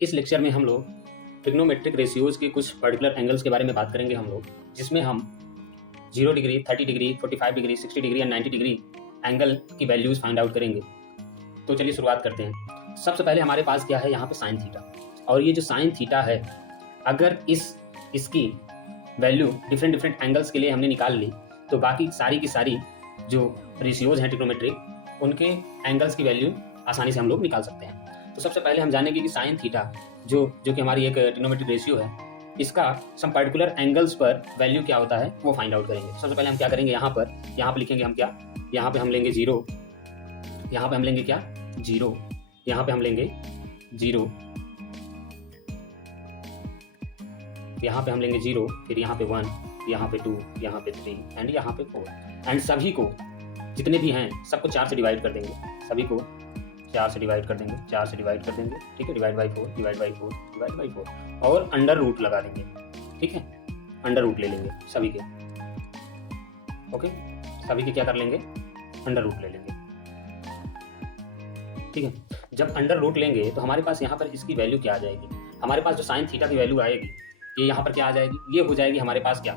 इस लेक्चर में हम लोग ट्रिग्नोमेट्रिक रेशियोज के कुछ पर्टिकुलर एंगल्स के बारे में बात करेंगे हम लोग, जिसमें हम 0 degree, 30 degree, 45 degree, 60 degree and 90 degree angle की वैल्यूज़ फाइंड आउट करेंगे। तो चलिए शुरुआत करते हैं। सबसे पहले हमारे पास क्या है यहाँ पे साइन थीटा, और ये जो साइन थीटा है अगर इसकी वैल्यू डिफरेंट एंगल्स के लिए हमने निकाल ली तो बाकी सारी की सारी जो रेशियोज हैं ट्रिग्नोमेट्रिक उनके एंगल्स की वैल्यू आसानी से हम लोग निकाल सकते हैं। तो सबसे पहले हम जानेंगे कि साइन थीटा जो कि हमारी एक ट्रिग्नोमेट्रिक रेशियो है, इसका सम पर्टिकुलर एंगल्स पर वैल्यू क्या होता है वो फाइंड आउट करेंगे। सबसे पहले हम क्या करेंगे, यहाँ पे लिखेंगे हम क्या, यहाँ पे हम लेंगे 0, यहाँ पे हम लेंगे क्या 0, यहाँ पे हम लेंगे 0, यहाँ पे हम लेंगे 0, फिर यहाँ पे 1, यहाँ पे 2, यहाँ पे 3 एंड यहाँ पे 4 एंड सभी को जितने भी हैं सबको 4 से डिवाइड कर देंगे, सभी को 4 से डिवाइड कर देंगे, 4 से डिवाइड कर देंगे, ठीक है, divide by 4, divide by 4, divide by 4 और अंडर रूट लगा देंगे, ठीक है, अंडर रूट ले लेंगे सभी के, ओके, सभी के क्या कर लेंगे, अंडर रूट ले लेंगे, ठीक है। जब अंडर रूट लेंगे तो हमारे पास यहाँ पर इसकी वैल्यू क्या आ जाएगी, हमारे पास जो साइन थीटा की वैल्यू आएगी ये यहाँ पर क्या आ जाएगी, ये हो जाएगी हमारे पास क्या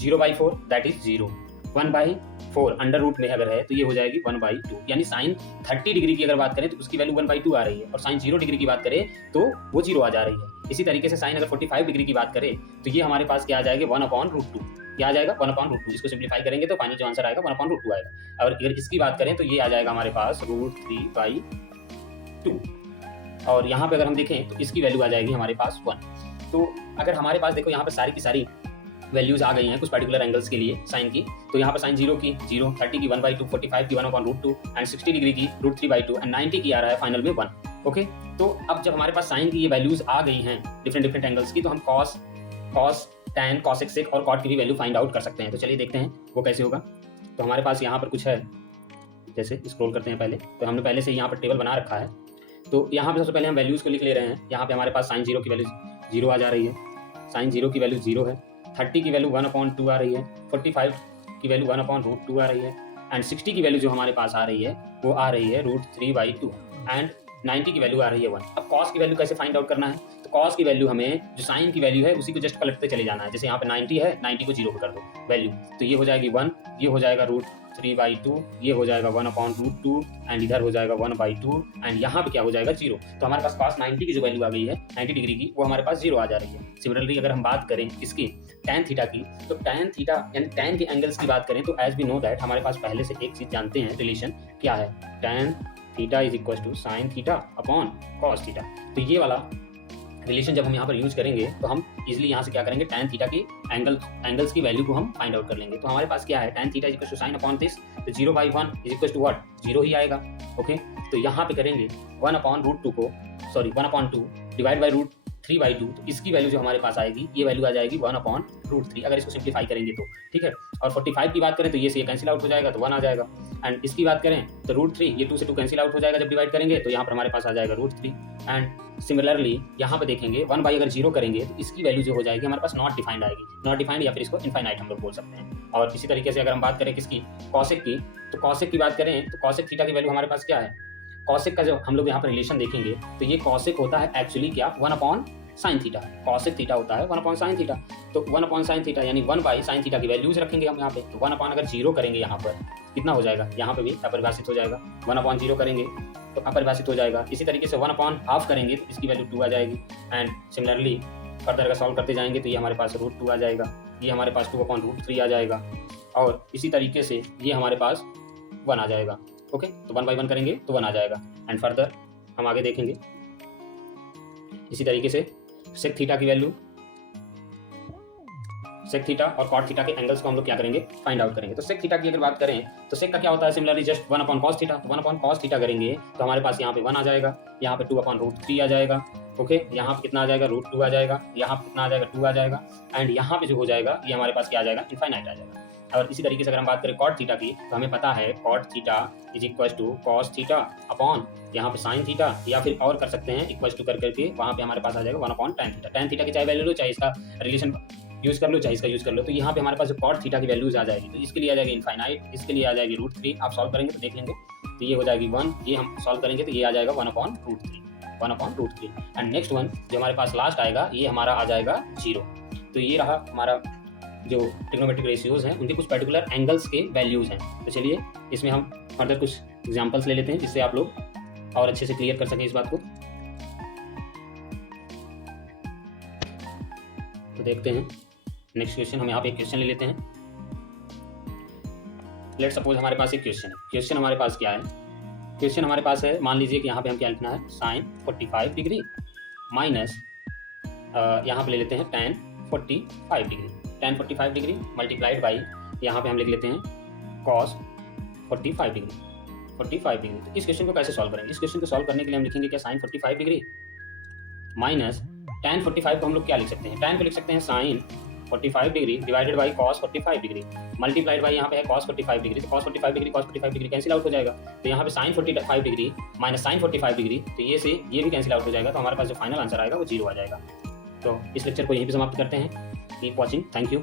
0/4 दैट इज 0, 1/4 अंडर रूट में अगर है तो ये हो जाएगी 1/2, यानी साइन 30 डिग्री की अगर बात करें तो उसकी वैल्यू 1/2 आ रही है, और साइन 0 डिग्री की बात करें तो वो 0 आ जा रही है। इसी तरीके से साइन अगर 45 डिग्री की बात करें तो ये हमारे पास क्या आ जाएगा 1/√2, क्या आ जाएगा 1/√2, इसको सिंप्लीफाई करेंगे तो फाइनल जो आंसर आएगा 1/√2 आएगा। और अगर इसकी बात करें तो ये आ जाएगा हमारे पास √3/2, और यहाँ पे अगर हम देखें तो इसकी वैल्यू आ जाएगी हमारे पास 1। तो अगर हमारे पास देखो यहाँ पे सारी की सारी वैल्यूज आ गई हैं कुछ पर्टिकुलर एंगल्स के लिए साइन की, तो यहाँ पर साइन 0 की 0, 30 की 1/2, 45 की 1/√2 एंड 60 डिग्री की √3/2 एंड 90 की आ रहा है फाइनल में 1, ओके। तो अब जब हमारे पास साइन की ये वैल्यूज आ गई हैं डिफरेंट एंगल्स की, तो हम कॉस, टैन, कॉसेक, सेक और कॉट की भी वैल्यू फाइंड आउट कर सकते हैं। तो चलिए देखते हैं वो कैसे होगा। तो हमारे पास यहाँ पर कुछ है, जैसे स्क्रॉल करते हैं पहले, तो हमने पहले से यहाँ पर टेबल बना रखा है। तो यहाँ पे सबसे पहले हम वैल्यूज को लिख ले रहे हैं। यहाँ पे हमारे पास साइन 0 की वैल्यू 0 आ जा रही है, साइन 0 की वैल्यू 0 है, 30 की वैल्यू 1/2 आ रही है, 45 की वैल्यू 1/√2 आ रही है एंड 60 की वैल्यू जो हमारे पास आ रही है वो आ रही है √3/2 एंड 90 की वैल्यू आ रही है 1। अब कॉस की वैल्यू कैसे फाइंड आउट करना है, तो कॉस की वैल्यू हमें जो साइन की वैल्यू है उसी को जस्ट पलटते चले जाना है। जैसे यहाँ पे 90 है, 90 को 0 पे कर दो वैल्यू, तो ये हो जाएगी 1, ये हो जाएगा √3/2, ये हो जाएगा 1/√2 एंड इधर हो जाएगा 1/2 एंड यहाँ पे क्या हो जाएगा 0। तो हमारे पास cos 90 की जो वैल्यू आ गई है 90 डिग्री की, वो हमारे पास 0 आ जा रही है। सिमिलरली अगर हम बात करें इसकी tan थीटा की, तो tan थीटा यानी tan के एंगल्स की बात करें तो एज वी नो दैट हमारे पास पहले से एक चीज जानते हैं, रिलेशन क्या है, tan theta is equal to sine theta upon cos theta. तो ये वाला रिलेशन जब हम यहाँ पर यूज करेंगे तो हम इजीली यहाँ से क्या करेंगे, tan थीटा की एंगल्स की वैल्यू को हम फाइंड आउट कर लेंगे। तो हमारे पास क्या है, tan theta is equal to sine upon this, तो 0/1 इज इक्वल टू व्हाट, 0 ही आएगा, ओके। तो यहाँ पे करेंगे 1/√2 को, सॉरी 1/2 डिवाइड बाई √3/2, तो इसकी वैल्यू जो हमारे पास आएगी ये वैल्यू आ जाएगी 1/√3 अगर इसको सिंप्लीफाई करेंगे तो, ठीक है। और 45 की बात करें तो ये से ये कैंसिल आउट हो जाएगा तो 1 आ जाएगा एंड इसकी बात करें तो √3, ये 2 से 2 कैंसिल आउट हो जाएगा जब डिवाइड करेंगे, तो यहाँ पर हमारे पास आ जाएगा √3 एंड सिमिलरली यहाँ पे देखेंगे 1/, अगर 0 करेंगे तो इसकी वैल्यू जो हो जाएगी हमारे पास नॉट डिफाइंड आएगी, नॉट डिफाइंड या फिर इसको इनफाइनाइट हम लोग बोल सकते हैं। और इसी तरीके से अगर हम बात करें किसकी, कॉसेक की, तो कॉसेक की बात करें तो कॉसेक थीटा की वैल्यू हमारे पास क्या है, कॉसेक का जब हम लोग यहाँ पर रिलेशन देखेंगे तो ये कॉसेक होता है एक्चुअली क्या 1/sin थीटा, कॉसेक थीटा होता है 1/sin थीटा। तो 1/sin थीटा यानी 1/sin थीटा की वैल्यूज रखेंगे हम यहाँ पे, तो 1 अगर 0 करेंगे यहाँ पर कितना हो जाएगा, यहाँ पे भी अपरिभाषित हो जाएगा, 1/0 करेंगे तो अपरिभाषित हो जाएगा। इसी तरीके से 1/½ करेंगे तो इसकी वैल्यू 2 आ जाएगी एंड सिमिलरली फर्दर अगर सॉल्व करते जाएंगे तो ये हमारे पास √2 आ जाएगा, ये हमारे पास 2/√3 आ जाएगा और इसी तरीके से ये हमारे पास 1 आ जाएगा, ओके। तो 1/1 करेंगे तो 1 आ जाएगा एंड फर्दर हम आगे देखेंगे इसी तरीके से सेक थीटा की वैल्यू, सेक थीटा और कॉट थीटा के एंगल्स को हम लोग क्या करेंगे, फाइंड आउट करेंगे। तो सेक थीटा की अगर बात करें तो सेक का क्या होता है, सिमिलरली जस्ट 1/cos थीटा, तो 1/cos थीटा करेंगे तो हमारे पास यहाँ पे 1 आ जाएगा, यहाँ पे 2/√3 आ जाएगा, ओके। यहाँ पे कितना आ जाएगा √2 आ जाएगा, यहाँ पे कितना आ जाएगा 2 आ जाएगा एंड यहाँ पे जो हो जाएगा ये हमारे पास क्या आ जाएगा, इनफाइनाइट आ जाएगा। और इसी तरीके से अगर हम बात करें कॉट थीटा की, तो हमें पता है cot theta is equal to cos theta upon यहाँ पे साइन थीटा, या फिर और कर सकते हैं इक्वल टू कर करके वहाँ पे हमारे पास आ जाएगा 1/tan थीटा। tan थीटा की चाहे वैल्यू लो, चाहे इसका रिलेशन यूज कर लो, चाहे इसका यूज कर लो। तो यहाँ पे हमारे पास जो कॉट थीटा की वैल्यूज आ जाएगी, तो इसके लिए आ जाएगी इनफाइनाइट, इसके लिए आ जाएगी √3, आप सॉल्व करेंगे तो देख लेंगे तो ये हो जाएगी 1, ये हम सॉल्व करेंगे तो ये आ जाएगा 1/√3, 1/√3 एंड नेक्स्ट वन जो हमारे पास लास्ट आएगा ये हमारा आ जाएगा 0। तो ये रहा हमारा जो ट्रिग्नोमेट्रिक रेशियोज हैं उनके कुछ पर्टिकुलर एंगल्स के वैल्यूज़ हैं। तो चलिए इसमें हम फर्दर कुछ एग्जांपल्स ले लेते हैं जिससे आप लोग और अच्छे से क्लियर कर सकें इस बात को। तो देखते हैं नेक्स्ट क्वेश्चन। हम यहाँ पे एक क्वेश्चन ले लेते हैं। लेट सपोज हमारे पास एक क्वेश्चन है। क्वेश्चन हमारे पास क्या है? क्वेश्चन हमारे पास है, मान लीजिए कि यहाँ पे हम क्या लिखना है, साइन 45 डिग्री माइनस यहाँ पे ले लेते हैं tan 45 degree. tan 45 degree multiplied by यहाँ पे हम लिख लेते हैं cos 45 डिग्री। तो इस क्वेश्चन को कैसे सॉल्व करेंगे? इस क्वेश्चन को सॉल्व करने के लिए हम लिखेंगे क्या, साइन 45 डिग्री माइनस tan 45 को हम लोग क्या लिख सकते हैं, tan को लिख सकते हैं sine 45 degree divided by cos 45 degree multiplied by यहाँ पे है cos 45 डिग्री। तो cos 45 डिग्री कैंसिल आउट हो जाएगा। तो यहाँ पे sin 45 degree minus sin 45 degree, तो ये से ये भी कैंसिल आउट हो जाएगा। तो हमारे पास जो फाइनल आंसर आएगा वो 0 आ जाएगा। तो इस लेक्चर को यहीं पे समाप्त करते हैं। Keep watching, thank you.